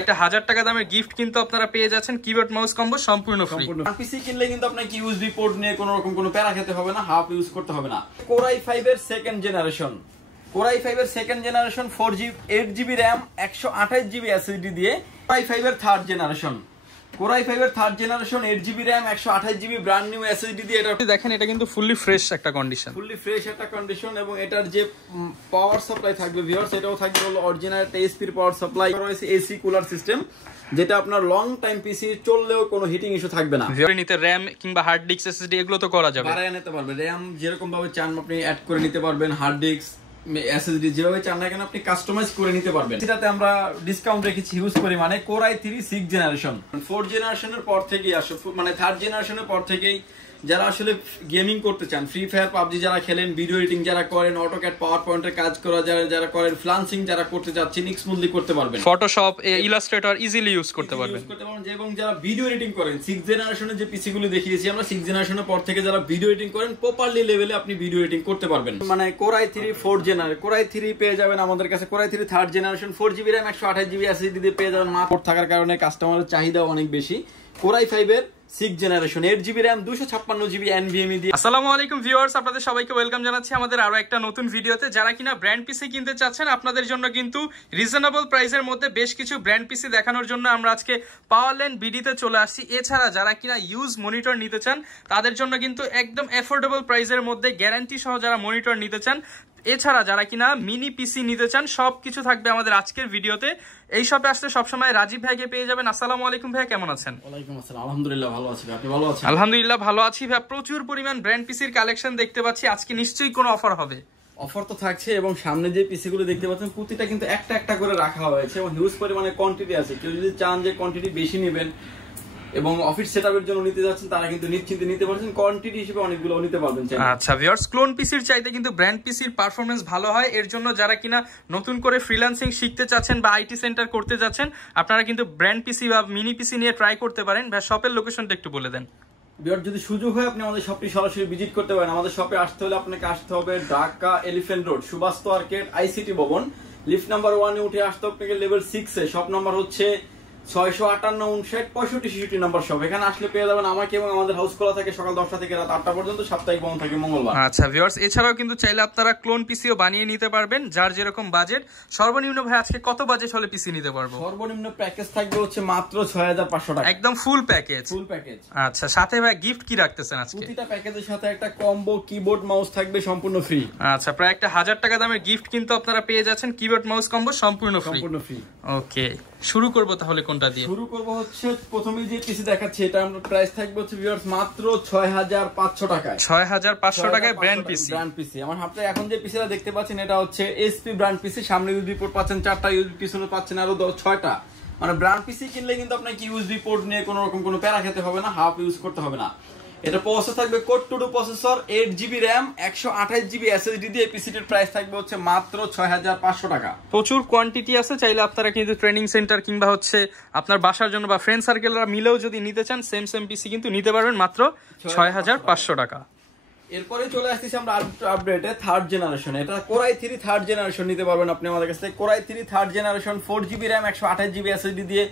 একটা 1000 টাকা দামের গিফট কিন্তু আপনারা পেয়ে যাচ্ছেন কিবোর্ড মাউস কম্বো সম্পূর্ণ ফ্রি। পিসি কিনলে কিন্তু আপনাকে ইউএসবি পোর্ট নিয়ে কোনো রকম কোনো প্যারা খেতে হবে না, হাফ ইউজ করতে হবে না। Core i5 এর সেকেন্ড জেনারেশন, Core i5 এর second generation 4GB 8GB RAM 128GB SSD দিয়ে Core i5 এর থার্ড জেনারেশন, Core i5 এর third generation 8GB RAM 128GB brand new SSD দিয়ে এটা দেখেন, এটা কিন্তু ফুললি ফ্রেশ একটা কন্ডিশন, এবং এটার যে পাওয়ার সাপ্লাই থাকবে ভিউয়ার্স, এটাও থাকবে হলো অরিজিনাল এইচপি এর পাওয়ার সাপ্লাই, রয়েছে এসি কুলার সিস্টেম, যেটা আপনার লং টাইম পিসি চললেও কোনো হিটিং ইস্যু থাকবে না। নিতে র‍্যাম কিংবা হার্ড ডিস্ক এসএসডি এগুলো তো করা যাবে, বাড়ায় নিতে পারবেন। র‍্যাম যেরকম ভাবে চান আপনি অ্যাড করে নিতে পারবেন, হার্ড ডিস্ক এসএসডি যেভাবে চান না কেন আপনি কাস্টমাইজ করে নিতে পারবেন। সেটাতে আমরা ডিসকাউন্ট রেখেছি হিউজ পরিমাণে। Core i3 6 জেনারেশন, 4 জেনারেশনের পর থেকেই আসে, মানে থার্ড জেনারেশনের পর থেকেই যারা আসলে গেমিং করতে চান, ফ্রি ফায়ার পাবজি যারা খেলেন, ভিডিও এডিটিং যারা করেন, অটোক্যাড পাওয়ার পয়েন্টের কাজ করা যারা করেন, ফ্লান্সিং যারা করতে যাচ্ছেন স্মুথলি করতে পারবেন, ফটোশপ ইলাস্ট্রেটর ইজিলি ইউজ করতে পারবেন। এবং যারা ভিডিও এডিটিং করেন, 6 জেনারেশনের যে পিসি গুলো দেখিয়েছি আমরা, 6 জেনারেশনের পর থেকে যারা ভিডিও এডিটিং করেন প্রপারলি লেভেলে আপনি ভিডিও এডিটিং করতে পারবেন। মানে Core i3 4 generation, Core i3 পেয়ে যাবেন আমাদের কাছে। Core i3 third generation 4GB RAM 128GB SSD দিয়ে পেয়ে যাবেন। মাত্র থাকার কারণে কাস্টমারের চাহিদা অনেক বেশি। Core i5 এর 6 generation 8GB RAM 256GB NVMe দিয়ে। আসসালামু আলাইকুম ভিউয়ার্স, আপনাদের সবাইকে ওয়েলকাম জানাচ্ছি আমাদের আরো একটা নতুন ভিডিওতে। যারা কিনা ব্র্যান্ড পিসি কিনতে চাচ্ছেন, আপনাদের জন্য কিন্তু রিজনেবল প্রাইসের মধ্যে বেশ কিছু ব্র্যান্ড পিসি দেখানোর জন্য আমরা আজকে পাওয়ারল্যান্ড বিডিতে চলে আসছি। এছাড়া যারা কিনা ইউজ মনিটর নিতে চান, তাদের জন্য কিন্তু একদম অ্যাফোর্ডেবল প্রাইসের মধ্যে গ্যারান্টি সহ যারা মনিটর নিতে চান, এছাড়া যারা কিনা মিনি পিসি নিতে চান, সবকিছু থাকবে আমাদের আজকের ভিডিওতে। এই শপে আসলে সবসময় রাজীব ভাইকে পেয়ে যাবেন। আসসালামু আলাইকুম ভাই, কেমন আছেন? ওয়ালাইকুম আসসালাম, আলহামদুলিল্লাহ ভালো আছি। আপনি ভালো আছেন? আলহামদুলিল্লাহ ভালো আছি ভাই। প্রচুর পরিমাণ ব্র্যান্ড পিসির কালেকশন দেখতে পাচ্ছি, আজকে নিশ্চয়ই কোনো অফার হবে। অফার তো থাকছে, এবং সামনে যে পিসি গুলো দেখতে পাচ্ছেন প্রতিটা কিন্তু একটা একটা করে রাখা হয়েছে এবং হিউজ পরিমাণে কোয়ান্টিটি আছে। কেউ যদি চান যে কোয়ান্টিটি বেশি নেবেন এবং অফিস সেটআপের জন্য নিতে যাচ্ছেন, তারা কিন্তু নিশ্চিন্তে নিতে পারছেন, কোয়ান্টিটি হিসেবে অনেকগুলো নিতে পারবেন। আচ্ছা ভিউয়ার্স, ক্লোন পিসির চাইতে কিন্তু ব্র্যান্ড পিসির পারফরম্যান্স ভালো হয়। এর জন্য যারা কিনা নতুন করে ফ্রিল্যান্সিং শিখতে চাচ্ছেন বা আইটি সেন্টার করতে যাচ্ছেন, আপনারা কিন্তু ব্র্যান্ড পিসি বা মিনি পিসি নিয়ে ট্রাই করতে পারেন। ভাই শপের লোকেশনটা একটু বলে দেন। ভিউয়ার যদি সুযোগ হয় আপনি আমাদের শপটি সরাসরি ভিজিট করতে পারেন। আমাদের শপে আসতে হলে আপনাকে আসতে হবে Dhaka Elephant Road, Subhash Arcade, ICT Bhaban, lift number 1 এ উঠে আসতে আপনাকে লেভেল 6 এ। শপ নাম্বার হচ্ছে 658-59-65-66 নাম্বার শপ। এখানে আসলে পেয়ে যাবেন আমাকে, এবং আমাদের হাউস খোলা থাকে সকাল 10টা থেকে রাত 8টা পর্যন্ত, সাপ্তাহিক বন্ধ থাকে মঙ্গলবার। আচ্ছা ভিউয়ার্স, এছাড়াও কিন্তু চাইলে আপনারা ক্লোন পিসিও বানিয়ে নিতে পারবেন, যার যেরকম বাজেট। সর্বনিম্ন ভাই আজকে কত বাজেট হলে পিসি নিতে পারবো? সর্বনিম্ন প্যাকেজ থাকবে হচ্ছে মাত্র 6500 টাকা, একদম ফুল প্যাকেজ। আচ্ছা, সাথে ভাই গিফট কি রাখতেছেন আজকে? প্রতিটা প্যাকেজের সাথে একটা কম্বো কিবোর্ড মাউস থাকবে সম্পূর্ণ ফ্রি। আচ্ছা, প্রায় একটা 1000 টাকা দামের গিফট কিন্তু আপনারা পেয়ে যাচ্ছেন, কিবোর্ড মাউস কম্বো সম্পূর্ণ ফ্রি। ওকে, শুরু করব তাহলে কোনটা দিয়ে? শুরু করব হচ্ছে প্রথমে যে পিসি দেখাচ্ছি, এটা আমরা প্রাইস থাকবে হচ্ছে ভিউয়ার্স মাত্র 6500 টাকায়। 6500 টাকায় ব্র্যান্ড পিসি। আমার হাতে এখন যে পিসিটা দেখতে পাচ্ছেন এটা হচ্ছে এসপি ব্র্যান্ড পিসি। সামনে ইউএসবি পোর্ট পাচ্ছেন 4টা, ইউএসবি পিছনে পাচ্ছেন আরো 6টা। মানে ব্র্যান্ড পিসি কিনলে কিন্তু আপনাকে ইউএসবি পোর্ট নিয়ে কোনো রকম কোনো প্যারা খেতে হবে না, হাফ ইউজ করতে হবে না। এটা প্রসেসর থাকবে core 2 processor, 8GB RAM 128GB SSD দিয়ে। পিসিটির প্রাইস থাকবে হচ্ছে মাত্র 6500 টাকা। প্রচুর কোয়ান্টিটি আছে, চাইলে আপনারা কিন্তু ট্রেনিং সেন্টার কিংবা হচ্ছে আপনার বাসার জন্য বা ফ্রেন্ড সার্কেলরা মিলেও যদি নিতে চান, সেম পিসি কিন্তু নিতে পারবেন মাত্র 6500 টাকা। এরপরে চলে আসতেছি আমরা আপডেটে থার্ড জেনারেশন। এটা Core i3 থার্ড জেনারেশন নিতে পারবেন আপনি আমাদের কাছ থেকে। Core i3 third generation 4GB RAM 128GB SSD দিয়ে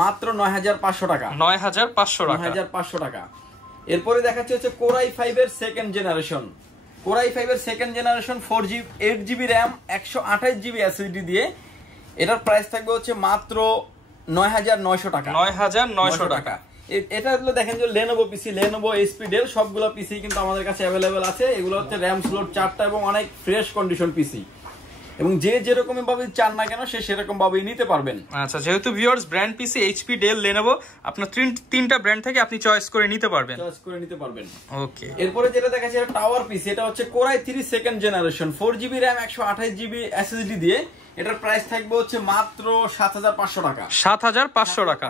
মাত্র 9500 টাকা। 9500 টাকা। এরপরে দেখাচ্ছি হচ্ছে Core i5 এর সেকেন্ড জেনারেশন, Core i5 এর second generation 8GB RAM 128GB SSD দিয়ে। এটার প্রাইস থাকবে হচ্ছে মাত্র 9900 টাকা। 9900 টাকা। এটা হলো দেখেন যে Lenovo পিসি, Lenovo, HP, Dell সবগুলো পিসি কিন্তু আমাদের কাছে অ্যাভেলেবেল আছে। এগুলো হচ্ছে RAM স্লট 4টা এবং অনেক ফ্রেশ কন্ডিশন পিসি, এবং যে যেরকম ভাবে চান না কেন সে সেরকম ভাবেই নিতে পারবেন। আচ্ছা, যেহেতু ভিউয়ার্স ব্র্যান্ড পিসি HP, Dell, Lenovo আপনার তিনটা ব্র্যান্ড থেকে আপনি চয়েস করে নিতে পারবেন। ওকে, এরপরে যেটা দেখাচ্ছি এটা টাওয়ার পিসি। এটা হচ্ছে Core i3 second generation 4GB RAM 128GB SSD দিয়ে। এটার প্রাইস থাকবে হচ্ছে মাত্র 7500 টাকা। 7500 টাকা।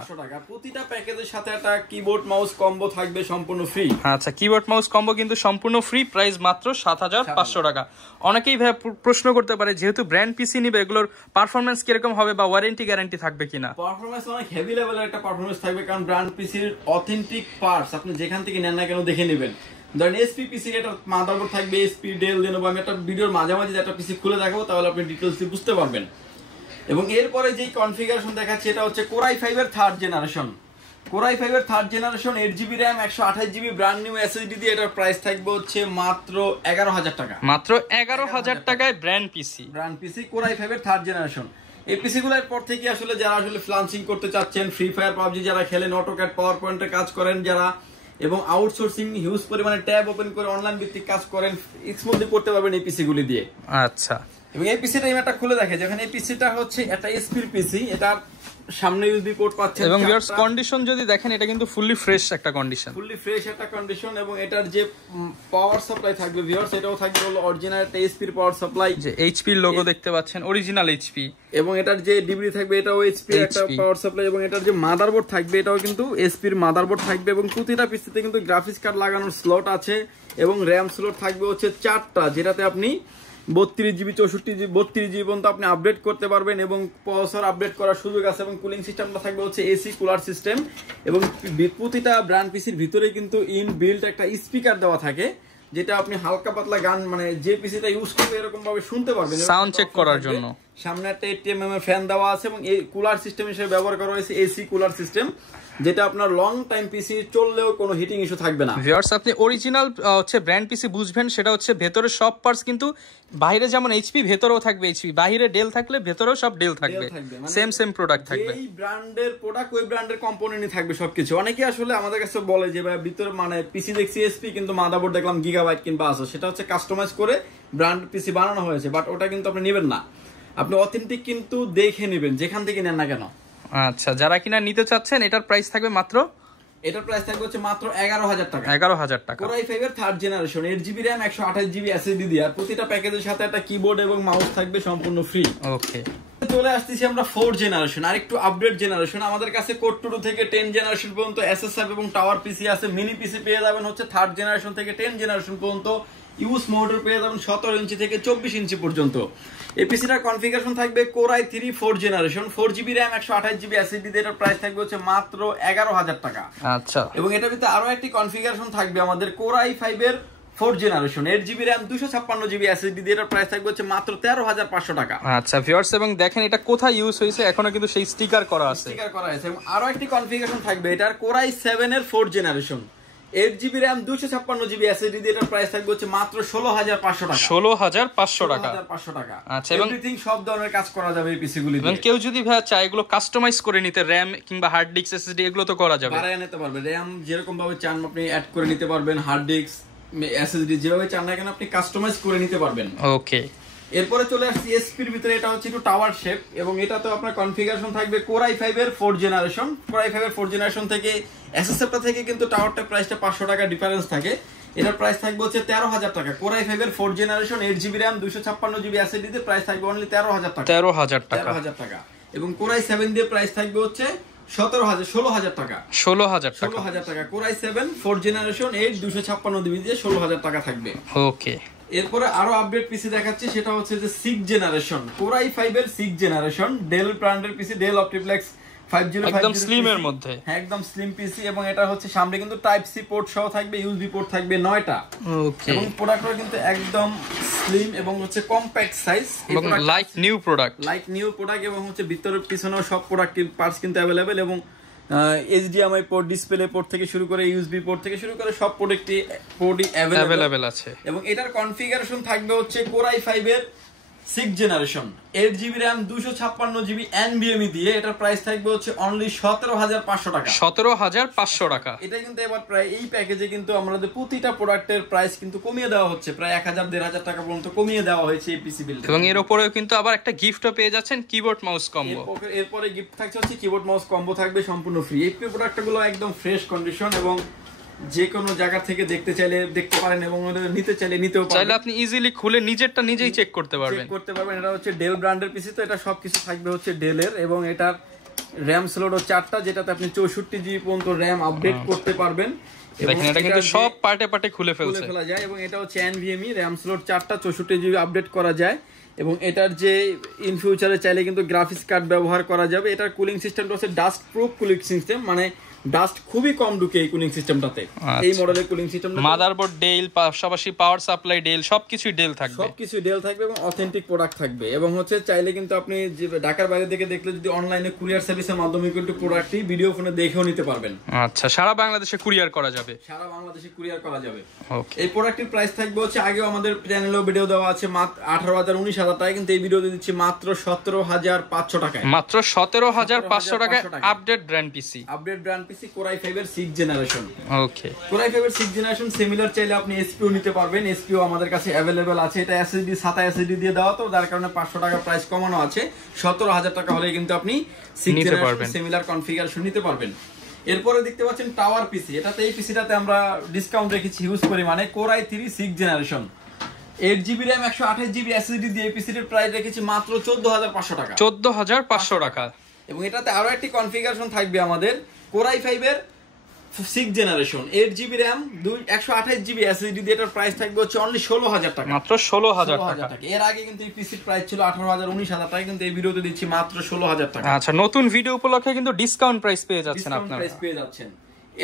প্রতিটা প্যাকেজের সাথে একটা কিবোর্ড মাউস কম্বো থাকবে সম্পূর্ণ ফ্রি। আচ্ছা, কিবোর্ড মাউস কম্বো কিন্তু সম্পূর্ণ ফ্রি, প্রাইস মাত্র 7500 টাকা। অনেকেই ভাই প্রশ্ন করতে পারে, যেহেতু ব্র্যান্ড পিসি নিবে এগুলোর পারফরম্যান্স কিরকম হবে বা ওয়ারেন্টি গ্যারান্টি থাকবে কিনা? পারফরম্যান্স অনেক হেভি লেভেলের একটা পারফরম্যান্স থাকবে, কারণ ব্র্যান্ড পিসির অথেন্টিক পার্টস আপনি যেখান থেকে নেন না কেন দেখে নেবেন। ধরেন এসপি পিসি, এটা মাদারবোর্ড থাকবে এসপি, ডেল, Lenovo। আমি একটা ভিডিওর মাঝামাঝি একটা পিসি খুলে দেখাবো, তাহলে আপনি ডিটেইলসে বুঝতে পারবেন। এবং এরপরে যে কনফিগারেশন দেখাচ্ছি এটা হচ্ছে কোরাই 5 এর থার্ড জেনারেশন। কোরাই 5 এর third generation 8GB RAM 128GB brand new SSD দিয়ে এটার প্রাইস থাকবে হচ্ছে মাত্র 11,000 টাকা। মাত্র 11,000 টাকায় ব্র্যান্ড পিসি কোরাই 5 এর থার্ড জেনারেশন। এই পিসি গুলোর পর থেকে আসলে যারা আসলে ফ্লান্সিং করতে চাচ্ছেন, ফ্রি ফায়ার পাবজি যারা খেলেন, অটোক্যাড পাওয়ার পয়েন্টে কাজ করেন যারা, এবং আউটসোর্সিং হিউজ পরিমাণে ট্যাব ওপেন করে অনলাইন ভিত্তিক কাজ করেন, স্মুথলি করতে পারবেন এই পিসি গুলি দিয়ে। আচ্ছা, এবং এই পিসিটা একটা খুলে দেখে যেখানে এই পিসিটা হচ্ছে একটা এসপির পিসি, এটার সামনে ইউএসবি পোর্ট পাচ্ছেন এবং ভিউয়ার্স কন্ডিশন যদি দেখেন এটা কিন্তু ফুললি ফ্রেশ একটা কন্ডিশন, এবং এটার যে পাওয়ার সাপ্লাই থাকবে ভিউয়ার্স এটাও থাকবে হলো অরিজিনাল একটা এইচপি এর পাওয়ার সাপ্লাই, যে এইচপি এর লোগো দেখতে পাচ্ছেন, অরিজিনাল এইচপি, এবং এটার যে ডিবিডি থাকবে এটাও এইচপি একটা পাওয়ার সাপ্লাই, এবং এটার যে মাদারবোর্ড থাকবে এটাও কিন্তু এইচপি এর মাদারবোর্ড থাকবে, এবং প্রতিটা পিসিতে কিন্তু গ্রাফিক্স কার্ড লাগানোর স্লট আছে, এবং র‍্যাম স্লট থাকবে হচ্ছে 4টা, যেটাতে আপনি 32GB 64GB 32GB পর্যন্ত আপনি আপডেট করতে পারবেন, এবং প্রসেসর আপডেট করার সুযোগ আছে, এবং কুলিং সিস্টেমটা থাকবে হচ্ছে এসি কুলার সিস্টেম, এবং প্রতিটা ব্র্যান্ড পিসির ভিতরে কিন্তু ইন বিল্ট একটা স্পিকার দেওয়া থাকে, যেটা আপনি হালকা পাতলা গান মানে যে পিসিটা ইউজ করবে এরকম ভাবে শুনতে পারবেন সাউন্ড চেক করার জন্য। সামনে একটা 80mm এর ফ্যান দেওয়া আছে, এবং এই কুলার সিস্টেম হিসেবে ব্যবহার করা হয়েছে এসি কুলার সিস্টেম, যেটা আপনার লং টাইম পিসি চললেও কোনো হিটিং ইস্যু থাকবে না। ভিউয়ার্স আপনি অরিজিনাল হচ্ছে ব্র্যান্ড পিসি বুঝবেন সেটা হচ্ছে ভেতরে সব পার্টস কিন্তু বাইরে যেমন এইচপি ভেতরেও থাকবে এইচপি, বাইরে ডেল থাকলে ভেতরেও সব ডেল থাকবে, সেম প্রোডাক্ট থাকবে। এই ব্র্যান্ডের প্রোডাক্ট ওই ব্র্যান্ডের কম্পোনেন্টই থাকবে সবকিছু। অনেকে আসলে আমাদের কাছে বলে যে ভাই ভিতরে মানে পিসি দেখছি এসপি কিন্তু মাদারবোর্ড দেখলাম গিগাবাইট কিংবা আছে, সেটা হচ্ছে কাস্টমাইজ করে ব্র্যান্ড পিসি বানানো হয়েছে, বাট ওটা কিন্তু আপনি নেবেন না, আপনি অথেন্টিক কিন্তু দেখে নেবেন যেখান থেকে নেন না কেন। আচ্ছা, যারা কিনা নিতে চাচ্ছেন এটার প্রাইস থাকবে মাত্র, এটার প্রাইস থাকবে হচ্ছে মাত্র 11,000 টাকা। 11,000 টাকা। কোরাই 5 এর third generation 8GB RAM 128GB SSD দিয়ে, আর প্রতিটা প্যাকেজের সাথে একটা কিবোর্ড এবং মাউস থাকবে সম্পূর্ণ ফ্রি। ওকে, চলে আসতেছি আমরা 4 জেনারেশন, আর একটু আপডেট জেনারেশন। আমাদের কাছে কোড 2 থেকে 10 জেনারেশন পর্যন্ত এসএসএফ এবং টাওয়ার পিসি আছে। মিনি পিসি পেয়ে যাবেন হচ্ছে থার্ড জেনারেশন থেকে 10 জেনারেশন পর্যন্ত, ইউজ মোটর পেয়ে যাবেন 17 ইঞ্চি থেকে 24 ইঞ্চি পর্যন্ত। এই পিসিটার কনফিগারেশন থাকবে core i 3 4 generation 4GB RAM 128GB SSD দিয়ে, এটার প্রাইস থাকবে হচ্ছে মাত্র 11,000 টাকা। আচ্ছা, এবং এটার ভিতরে আরো একটি কনফিগারেশন থাকবে আমাদের কোরাই 5 এর 4 generation 8GB RAM 256GB SSD দিয়ে, এটার প্রাইস থাকবে হচ্ছে মাত্র 13,500 টাকা। আচ্ছা ভিউয়ার্স, এবং দেখেন এটা কোথায় ইউজ হয়েছে এখনো কিন্তু সেই স্টিকার করা আছে। এবং আরো একটি কনফিগারেশন থাকবে এটার কোরাই 7 এর 4 generation 8GB RAM 256GB SSD দিয়ে, এটার প্রাইস থাকবে হচ্ছে মাত্র 16,500 টাকা। 16,500 টাকা। আচ্ছা, এভরিথিং সব ধরনের কাজ করা যাবে এই পিসিগুলি দিয়ে। এবং কেউ যদি ভাই চায় এগুলো কাস্টমাইজ করে নিতে, র‍্যাম কিংবা হার্ড ডিস্ক এসএসডি এগুলো তো করা যাবে, বাড়ায় নিতে পারবে। র‍্যাম যেরকম ভাবে চান আপনি অ্যাড করে নিতে পারবেন, হার্ড ডিস্ক এসএসডি যেভাবে চান না কেন আপনি কাস্টমাইজ করে নিতে পারবেন। ওকে, এরপরে চলে আসছি এসপির ভিতরে, এটা হচ্ছে একটু টাওয়ার শেপ, এবং এটা তো আপনার কনফিগারেশন থাকবে কোরাই 5 এর 4 জেনারেশন। কোরাই 5 এর 4 জেনারেশন থেকে এসএসএফটা থেকে কিন্তু টাওয়ারটা প্রাইসটা 500 টাকা ডিফারেন্স থাকে, এটার প্রাইস থাকবে হচ্ছে 13,000 টাকা। কোরাই 5 এর 4 generation 8GB RAM 256GB SSD দিয়ে প্রাইস থাকবে অনলি 13,000 টাকা। 13,000 টাকা। এবং কোরাই 7 দিয়ে প্রাইস থাকবে হচ্ছে 16,000 টাকা। 16,000 টাকা। কোরাই 7 4 জেনারেশন 8 256GB দিয়ে 16,000 টাকা থাকবে। ওকে, এরপরে আরো আপডেট পিসি দেখাচ্ছি, সেটা হচ্ছে যে 6 জেনারেশন কোরাই 5 এর 6 জেনারেশন ডেল ব্র্যান্ডের পিসি, ডেল অপটিপ্লেক্স 5050 একদম স্লিম এর মধ্যে, হ্যাঁ একদম স্লিম পিসি, এবং এটা হচ্ছে সামনে কিন্তু টাইপ সি পোর্ট সহ থাকবে, ইউএসবি পোর্ট থাকবে 9টা। ওকে, এবং প্রোডাক্টটা কিন্তু একদম স্লিম এবং হচ্ছে কম্প্যাক্ট সাইজ, এবং লাইক নিউ প্রোডাক্ট, এবং হচ্ছে ভিতরে পিছনেও সব প্রোডাক্ট পার্টস কিন্তু अवेलेबल, এবং এইচডিএমআই পোর্ট, ডিসপ্লে পোর্ট থেকে শুরু করে ইউএসবি পোর্ট থেকে শুরু করে সব পোর্টই अवेलेबल আছে। এবং এটার কনফিগারেশন থাকবে হচ্ছে কোরাই 5 এর 6 generation 8GB RAM 256GB NVMe দিয়ে, এটার প্রাইস থাকবে হচ্ছে অনলি 17,500 টাকা। 17,500 টাকা। এটা কিন্তু এবার প্রায় এই প্যাকেজে কিন্তু আমাদের প্রতিটা প্রোডাক্টের প্রাইস কিন্তু কমিয়ে দেওয়া হচ্ছে, প্রায় 1,000-1,500 টাকা পর্যন্ত কমিয়ে দেওয়া হয়েছে এই পিসি বিল্ড। এবং এর উপরেও কিন্তু আবার একটা গিফটও পেয়ে যাচ্ছেন, কিবোর্ড মাউস কম্বো। এরপরে গিফট থাকছে হচ্ছে কিবোর্ড মাউস কম্বো থাকবে সম্পূর্ণ ফ্রি। এই প্রোডাক্টগুলো একদম ফ্রেশ কন্ডিশন, এবং যে কোনো জায়গা থেকে দেখতে চাইলে দেখতে পারেন, এবং নিতে চাইলে নিতেও পারেন। চাইলে আপনি ইজিলি খুলে নিজেরটা নিজেই চেক করতে পারবেন। এটা হচ্ছে ডেল ব্র্যান্ডের পিসি, তো এটা সবকিছু থাকবে হচ্ছে ডেলের, এবং এটার র‍্যাম স্লটও 4টা, যেটাতে আপনি 64GB পর্যন্ত র‍্যাম আপডেট করতে পারবেন। দেখেন এটা কিন্তু সব পার্টে পার্টে খুলে ফেলা যায়, এবং এটা হচ্ছে NVMe র‍্যাম স্লট 4টা 64GB আপডেট করা যায়। এবং এটার যে ইন ফিউচারে চাইলে কিন্তু গ্রাফিক্স কার্ড ব্যবহার করা যাবে। এটার কুলিং সিস্টেমটা হচ্ছে ডাস্ট প্রুফ কুলিং সিস্টেম, মানে ডাস্ট খুবই কম ঢুকে এই কুলিং সিস্টেমটাতে। এই মডেলের কুলিং সিস্টেমটা মাদারবোর্ড ডেল, পাশাপাশি পাওয়ার সাপ্লাই ডেল, সবকিছু ডেল থাকবে, সবকিছু ডেল থাকবে এবং অথেন্টিক প্রোডাক্ট থাকবে। এবং হচ্ছে চাইলে কিন্তু আপনি যে ঢাকার বাইরে থেকে দেখলে যদি অনলাইনে কুরিয়ার সার্ভিসের মাধ্যমে কিন্তু প্রোডাক্টটি ভিডিও ফোনে দেখেও নিতে পারবেন। আচ্ছা, সারা বাংলাদেশে কুরিয়ার করা যাবে, সারা বাংলাদেশে কুরিয়ার করা যাবে। ওকে। এই প্রোডাক্টের প্রাইস থাকবে হচ্ছে, আগেও আমাদের চ্যানেলেও ভিডিও দেওয়া আছে, মাত্র 18,000 19,000 টাকা, কিন্তু এই ভিডিওতে দিচ্ছি মাত্র 17,500 টাকায়। মাত্র 17,500 টাকায় আপডেট ব্র্যান্ড পিসি, আপডেট ব্র্যান্ড পিসি কোরাই 5 এর 6 জেনারেশন। ওকে, কোরাই 5 এর 6 জেনারেশন সিমিলার চাইলে আপনি এসপিও নিতে পারবেন। এসপিও আমাদের কাছে अवेलेबल আছে। এটা এসএসডি SATA এসএসডি দিয়ে দেওয়া, তো যার কারণে 500 টাকা প্রাইস কমানো আছে। 17,000 টাকা হলে কিন্তু আপনি 6 জেনারেশন সিমিলার কনফিগারেশন নিতে পারবেন। এরপরে দেখতে পাচ্ছেন টাওয়ার পিসি। এটাতে এই পিসিটাতে আমরা ডিসকাউন্ট রেখেছি হিউজ পরিমাণে। Core i 3 6 generation 8GB RAM 128GB SSD দিয়ে এই পিসিটির প্রাইস রেখেছি মাত্র 14,500 টাকা। 14,500 টাকা। এবং এটাতে আরো একটি কনফিগারেশন থাকবে আমাদের কোরাই 5 এর 6 generation 8GB RAM 128GB SSD দিয়ে এটার প্রাইস থাকবে হচ্ছে অনলি 16,000 টাকা, মাত্র 16,000 টাকা। এর আগে কিন্তু এই পিসির প্রাইস ছিল 18,000 19,000 টাকা, কিন্তু এই ভিডিওতে দিচ্ছি মাত্র 16,000 টাকা। আচ্ছা, নতুন ভিডিও উপলক্ষে কিন্তু ডিসকাউন্ট প্রাইস পেয়ে যাচ্ছেন আপনারা, প্রাইস পেয়ে যাচ্ছেন।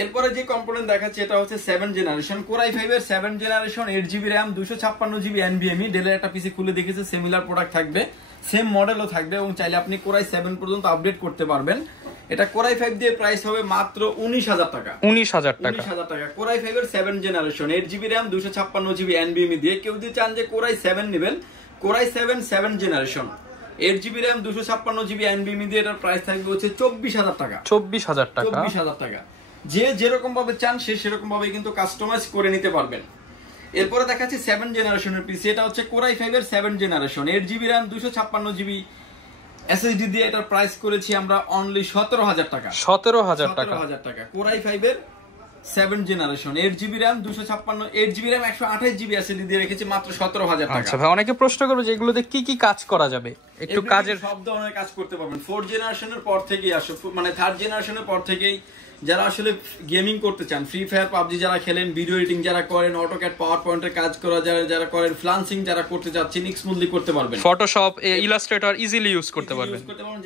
এরপরে যে কম্পোনেন্ট দেখাচ্ছি এটা হচ্ছে 7 জেনারেশন কোরাই 5 এর 7 generation 8GB RAM 256GB NVMe। ডেলের একটা পিসি খুলে দেখেছে, সিমিলার প্রোডাক্ট থাকবে, সেম মডেলও থাকবে এবং চাইলে আপনি কোরাই 7 পর্যন্ত আপডেট করতে পারবেন। এটা কোরাই 5 দিয়ে প্রাইস হবে মাত্র 19,000 টাকা। 19,000 টাকা। 19,000 টাকা কোরাই 5 এর 7 generation 8GB RAM 256GB NVMe দিয়ে। কেউ যদি চান যে কোরাই 7 নেবেন, core i 7 generation 8GB RAM 256GB NVMe দিয়ে এটার প্রাইস থাকবে হচ্ছে 24,000 টাকা। 24,000 টাকা। 24,000 টাকা। যে যেরকম ভাবে চান সে সেরকম ভাবে কিন্তু কাস্টমাইজ করে নিতে পারবেন। এরপরে দেখাচ্ছি 7 জেনারেশনের পিসি। এটা হচ্ছে কোরাই 5 এর 7 generation 8GB RAM 256GB SSD দিয়ে এটার প্রাইস করেছি আমরা অনলি 17,000 টাকা। 17,000 টাকা। 17,000 টাকা কোরাই 5 এর 7 generation 8GB RAM 8GB RAM 128GB SSD দিয়ে রেখেছি মাত্র 17,000 টাকা। আচ্ছা ভাই, অনেকে প্রশ্ন করবে যে এগুলোতে কি কি কাজ করা যাবে, একটু কাজের সব ধরনের কাজ করতে পারবেন। 4 জেনারেশনের পর থেকেই আসে, মানে 3rd জেনারেশনের পর থেকেই যারা আসলে গেমিং করতে চান, ফ্রি ফায়ার পাবজি যারা খেলেন, ভিডিও এডিটিং যারা করেন, অটোক্যাড পাওয়ার পয়েন্টের কাজ করা যারা করেন, ফ্লান্সিং যারা করতে চাচ্ছেন, স্মুথলি করতে পারবেন। ফটোশপ, ইলাস্ট্রেটর ইজিলি ইউজ করতে পারবেন।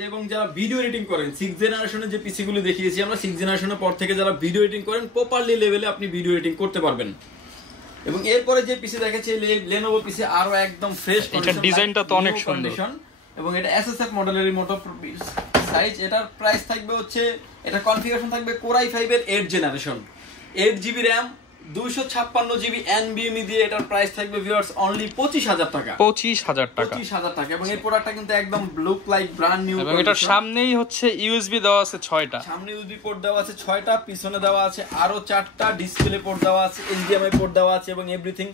এবং যারা ভিডিও এডিটিং করেন, 6 জেনারেশনের যে পিসি গুলো দেখিয়েছি আমরা, 6 জেনারেশনের পর থেকে যারা ভিডিও এডিটিং করেন, প্রপারলি লেভেলে আপনি ভিডিও এডিটিং করতে পারবেন। এবং এরপরে যে পিসি দেখাচ্ছি Lenovo পিসি, আরো একদম ফ্রেশ কন্ডিশন, এটা ডিজাইনটা তো অনেক সুন্দর এবং এটা এসএসএফ মডেলের মতো সাইজ। এটার প্রাইস থাকবে হচ্ছে, এটা কনফিগারেশন থাকবে কোরাই 5 এর 8 generation 8GB RAM 256GB NVMe দিয়ে এটার প্রাইস থাকবে ভিউয়ার্স অনলি 25,000 টাকা। 25,000 টাকা। 25,000 টাকা। এবং এই প্রোডাক্টটা কিন্তু একদম লুক লাইক ব্র্যান্ড নিউ। এবং এটার সামনেই হচ্ছে ইউএসবি দেওয়া আছে 6টা, সামনে ইউএসবি পোর্ট দেওয়া আছে 6টা, পিছনে দেওয়া আছে আরো 4টা, ডিসপ্লে পোর্ট দেওয়া আছে, HDMI পোর্ট দেওয়া আছে এবং everything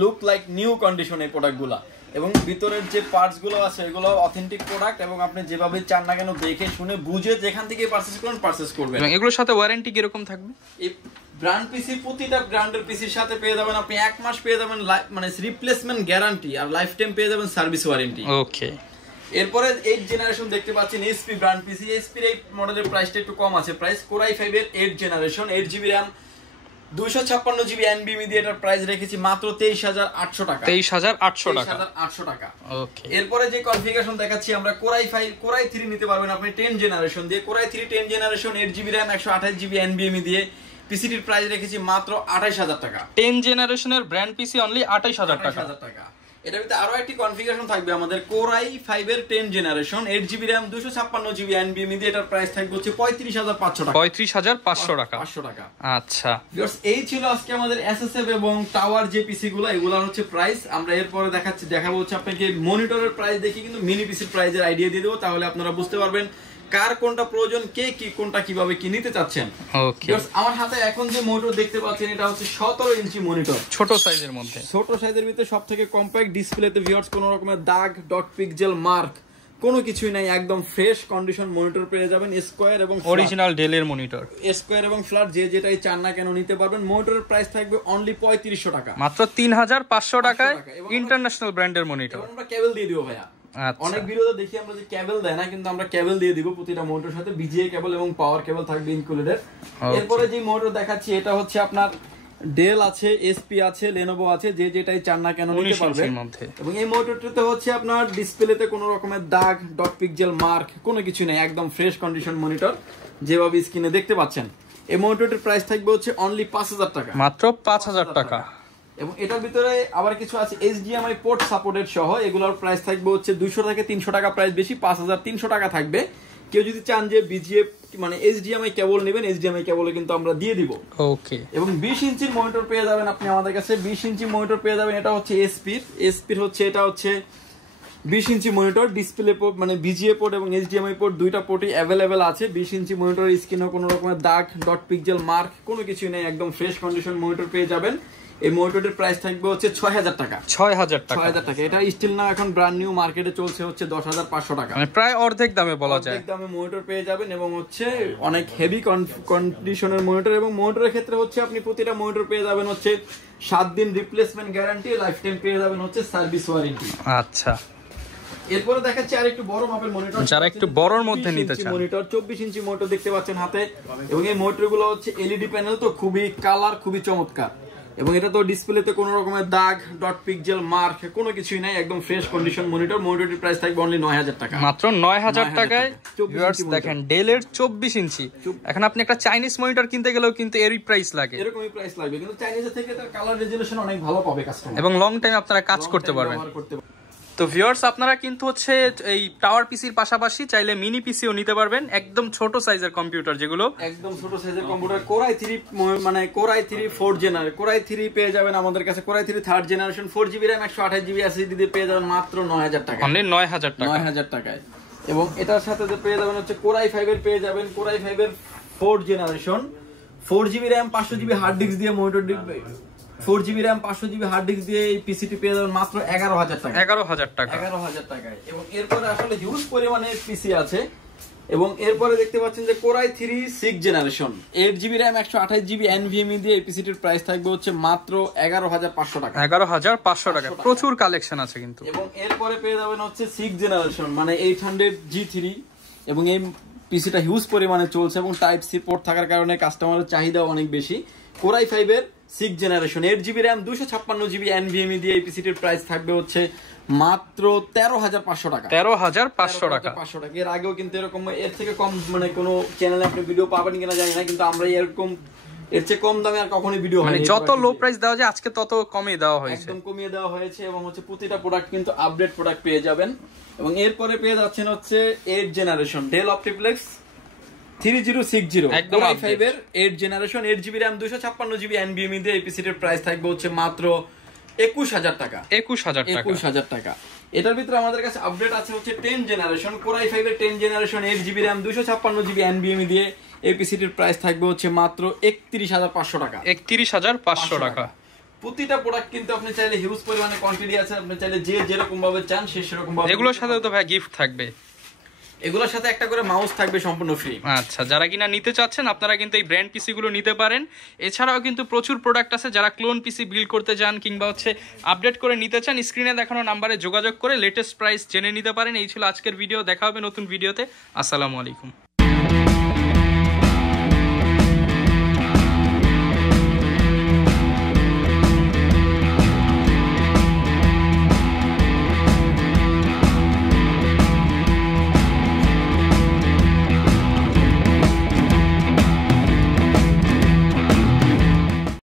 look like new condition এই প্রোডাক্টগুলো। এবং ভিতরের যে পার্টস গুলো আছে এগুলো অথেন্টিক প্রোডাক্ট এবং আপনি যেভাবে চান না কেন দেখে শুনে বুঝে যেখান থেকে পারচেজ করেন পারচেজ করবেন। এবং এগুলোর সাথে ওয়ারেন্টি কি রকম থাকবে? এই ব্র্যান্ড পিসি প্রতিটা ব্র্যান্ডের পিসির সাথে পেয়ে যাবেন আপনি 1 মাস পেয়ে যাবেন মানে রিপ্লেসমেন্ট গ্যারান্টি, আর লাইফ টাইম পেয়ে যাবেন সার্ভিস ওয়ারেন্টি। ওকে। এরপরে 8 জেনারেশন দেখতে পাচ্ছেন এসপি ব্র্যান্ড পিসি। এসপির এই মডেলের প্রাইসটা একটু কম আছে, প্রাইস কোরাই 5 এর 8 generation 8GB RAM 256GB NVMe দিয়ে এটার প্রাইস রেখেছি মাত্র 23,800 টাকা। 23,800 টাকা। 23,800 টাকা। ওকে। এরপরে যে কনফিগারেশন দেখাচ্ছি আমরা, কোরাই 3 নিতে পারবেন আপনি 10 জেনারেশন দিয়ে। Core i 3 10 generation 8GB RAM 128GB NVMe দিয়ে পিসিটির প্রাইস রেখেছি মাত্র 28,000 টাকা। 10 জেনারেশনের ব্র্যান্ড পিসি অনলি 28,000 টাকা। এটার ভিতরে আরো একটি কনফিগারেশন থাকবে আমাদের কোরাই 5 এর 10 generation 8GB RAM 256GB NVMe দিয়ে এটার প্রাইস থাকবে হচ্ছে 35,500 টাকা। 35,500 টাকা। 500 টাকা। আচ্ছা ভিউয়ার্স, এই ছিল আজকে আমাদের এসএসএফ এবং টাওয়ার যে পিসি গুলো, এগুলোর হচ্ছে প্রাইস। আমরা এরপরে দেখাবো হচ্ছে আপনাকে মনিটরের প্রাইস দেখি কিন্তু মিনি পিসির প্রাইসের আইডিয়া দিয়ে দেবো, তাহলে আপনারা বুঝতে পারবেন কার কোনটা প্রয়োজন, কে কি কোনটা কিভাবে কি নিতে চাচ্ছেন। ওকে। আমার হাতে এখন যে মনিটর দেখতে পাচ্ছেন এটা হচ্ছে 17 ইঞ্চি মনিটর, ছোট সাইজের মধ্যে। ছোট সাইজের ভিতরে সবথেকে কম্প্যাক্ট ডিসপ্লেতে ভিউয়ার্স কোনো রকমের দাগ, ডট পিক্সেল মার্ক কোনো কিছুই নাই, একদম ফ্রেশ কন্ডিশন মনিটর পেয়ে যাবেন। স্কয়ার এবং অরিজিনাল ডেলের মনিটর, স্কয়ার এবং ফ্ল্যাট যে যেটাই চান না কেন নিতে পারবেন। মনিটরের প্রাইস থাকবে অনলি 3500 টাকা, মাত্র 3,500 টাকায় ইন্টারন্যাশনাল ব্র্যান্ডের মনিটর। আমরা কেবল দিয়ে দিব ভাইয়া। অনেক ভিডিওতে দেখি আমরা যে কেবল দেয় না, কিন্তু আমরা কেবল দিয়ে দিব প্রতিটা মোটরের সাথে। বিজিএ কেবল এবং পাওয়ার কেবল থাকবে ইনক্লুডেড। এরপরে যে মোটর দেখাচ্ছি এটা হচ্ছে আপনার ডেল আছে, এসপি আছে, লেনোভো আছে, যে যেটাই চান না কেন নিতে পারবেন। এবং এই মনিটরটাতে হচ্ছে আপনার ডিসপ্লেতে কোনো রকমের দাগ, ডট পিক্সেল মার্ক কোনো কিছু নেই, একদম ফ্রেশ কন্ডিশন মনিটর যেভাবে স্ক্রিনে দেখতে পাচ্ছেন। এই মনিটরটির প্রাইস থাকবে হচ্ছে অনলি 5000 টাকা, মাত্র 5000 টাকা। এবং এটার ভিতরে আবার কিছু আছে HDMI পোর্ট সাপোর্টেড সহ, এগুলোর প্রাইস থাকবে হচ্ছে 200 থেকে 300 টাকা প্রাইস বেশি, 5300 টাকা থাকবে। কেউ যদি চান যে বিজিএ মানে HDMI কেবল নেবেন, HDMI কেবল কিন্তু আমরা দিয়ে দিব। ওকে, এবং 20 ইঞ্চির মনিটর পেয়ে যাবেন আপনি আমাদের কাছে, 20 ইঞ্চি মনিটর পেয়ে যাবেন। এটা হচ্ছে এসপির হচ্ছে, এটা হচ্ছে 20 ইঞ্চি মনিটর, ডিসপ্লে পোর্ট মানে বিজিএ পোর্ট এবং HDMI পোর্ট দুইটা পোর্টই অ্যাভেলেবেল আছে। 20 ইঞ্চি মনিটর, স্ক্রিনে কোনো রকমের দাগ, ডট পিক্সেল মার্ক কোনো কিছু নেই, একদম ফ্রেশ কন্ডিশন মনিটর পেয়ে যাবেন। এই মনিটরের প্রাইস থাকবে হচ্ছে 6000 টাকা। 6000 টাকা, 6000 টাকা। এটা স্টিল না, এখন ব্র্যান্ড নিউ মার্কেটে চলছে হচ্ছে 10500 টাকা, মানে প্রায় অর্ধেক দামে বলা যায়। অর্ধেক দামে মনিটর পেয়ে যাবেন, এবং হচ্ছে অনেক হেভি কন্ডিশনের মনিটর। এবং মনিটরের ক্ষেত্রে হচ্ছে আপনি প্রতিটা মনিটর পেয়ে যাবেন হচ্ছে 7 দিন রিপ্লেসমেন্ট গ্যারান্টি, লাইফ টাইম পেয়ে যাবেন হচ্ছে সার্ভিস ওয়ারেন্টি। আচ্ছা, এরপরে দেখাচ্ছি আর একটু বড় মাপের মনিটর, যারা একটু বড়র মধ্যে নিতে চান। মনিটর 24 ইঞ্চি মনিটর দেখতে পাচ্ছেন হাতে, এবং এই মনিটরগুলো হচ্ছে এলইডি প্যানেল, তো খুবই কালার খুবই চমৎকার। এবং এটা তো ডিসপ্লেতে কোনো রকমের দাগ, ডট পিক্সেল মার্ক কোনো কিছুই নাই, একদম ফ্রেশ কন্ডিশন মনিটর। মনিটরের প্রাইস থাকবে অনলি 9000 টাকা, মাত্র 9000 টাকায়। ভিউয়ার্স দেখেন, ডেলের 24 ইঞ্চি। এখন আপনি একটা চাইনিজ মনিটর কিনতে গেলেও কিন্তু এরই প্রাইস লাগে, এরকমই প্রাইস লাগবে, কিন্তু চাইনিজের থেকে তার কালার রেজোলিউশন অনেক ভালো পাবে কাস্টমার, এবং লং টাইম আপনারা কাজ করতে পারবেন। তো ভিউয়ার্স, আপনারা কিন্তু হচ্ছে এই টাওয়ার পিসির পাশাপাশি চাইলে মিনি পিসিও নিতে পারবেন, একদম ছোট সাইজের কম্পিউটার, যেগুলো একদম ছোট সাইজের কম্পিউটার। কোরাই 3 মানে কোরাই 3 4 জেনারেশন, কোরাই 3 পেয়ে যাবেন আমাদের কাছে, core i 3 third generation 4GB RAM 128GB SSD দিয়ে পেয়ে যাবেন মাত্র 9000 টাকা, অনলি 9000 টাকা, 9000 টাকায়। এবং এটার সাথে যে পেয়ে যাবেন হচ্ছে কোরাই 5 এর পেয়ে যাবেন, কোরাই 5 এর 4 generation 4GB RAM 500GB hard disk দিয়ে monitor 4GB RAM 500GB hard disk দিয়ে এই পিসিটি পেয়ে যাবেন মাত্র 11000 টাকা, 11000 টাকা, 11000 টাকায়। এবং এরপরে আসলে হিউজ পরিমাণে পিসি আছে। এবং এরপরে দেখতে পাচ্ছেন যে core i 3 6 generation 8GB RAM 128GB NVMe দিয়ে এই পিসিটির প্রাইস থাকবে হচ্ছে মাত্র 11500 টাকা, 11500 টাকা। প্রচুর কালেকশন আছে কিন্তু। এবং এরপরে পেয়ে যাবেন হচ্ছে 6 জেনারেশন মানে 800G3, এবং এই পিসিটা হিউজ পরিমাণে চলছে এবং টাইপ সি পোর্ট থাকার কারণে কাস্টমারের চাহিদা অনেক বেশি। কোরাই 5 এর 6 generation 8GB RAM 256GB NVMe দিয়ে এই পিসিটির প্রাইস থাকবে হচ্ছে মাত্র 13500 টাকা, 13500 টাকা। এর আগেও কিন্তু এরকম এর থেকে কম মানে কোনো চ্যানেলে আপনি ভিডিও পাবেন কিনা জানি না, কিন্তু আমরা এরকম এর চেয়ে কম দামে আর কখনোই ভিডিও মানে যত লো প্রাইস দেওয়া যায় আজকে তত কমে দেওয়া হয়েছে, একদম কমিয়ে দেওয়া হয়েছে। এবং হচ্ছে প্রতিটা প্রোডাক্ট কিন্তু আপডেট প্রোডাক্ট পেয়ে যাবেন। এবং এরপরে পেয়ে যাচ্ছেন হচ্ছে 8 জেনারেশন ডেল অপটিপ্লেক্স 3060, একদম 5 এর 8 generation 8GB RAM 256GB NVMe দিয়ে এই পিসিটির প্রাইস থাকবে হচ্ছে মাত্র 21000 টাকা, 21000 টাকা। এটার ভিতরে আমাদের কাছে আপডেট আছে হচ্ছে 10 জেনারেশন কোরাই 5 এর 10 generation 8GB RAM 256GB NVMe দিয়ে এই পিসিটির প্রাইস থাকবে হচ্ছে মাত্র 31500 টাকা, 31500 টাকা। প্রতিটা প্রোডাক্ট কিন্তু আপনি চাইলে হিউজ পরিমাণে কোয়ান্টিটি আছে, আপনি চাইলে যে যেরকম ভাবে চান সে সেরকম ভাবে। এগুলোর সাথে তো ভাই গিফট থাকবে, এগুলোর সাথে একটা করে মাউস থাকবে সম্পূর্ণ ফ্রি। আচ্ছা, যারা কিনা নিতে চাচ্ছেন আপনারা কিন্তু এই ব্র্যান্ড পিসি গুলো নিতে পারেন। এছাড়াও কিন্তু প্রচুর প্রোডাক্ট আছে, যারা ক্লোন পিসি বিল্ড করতে চান কিংবা হচ্ছে আপডেট করে নিতে চান, স্ক্রিনে দেখানো নাম্বারে যোগাযোগ করে লেটেস্ট প্রাইস জেনে নিতে পারেন। এই ছিল আজকের ভিডিও, দেখা হবে নতুন ভিডিওতে। আসসালামু আলাইকুম।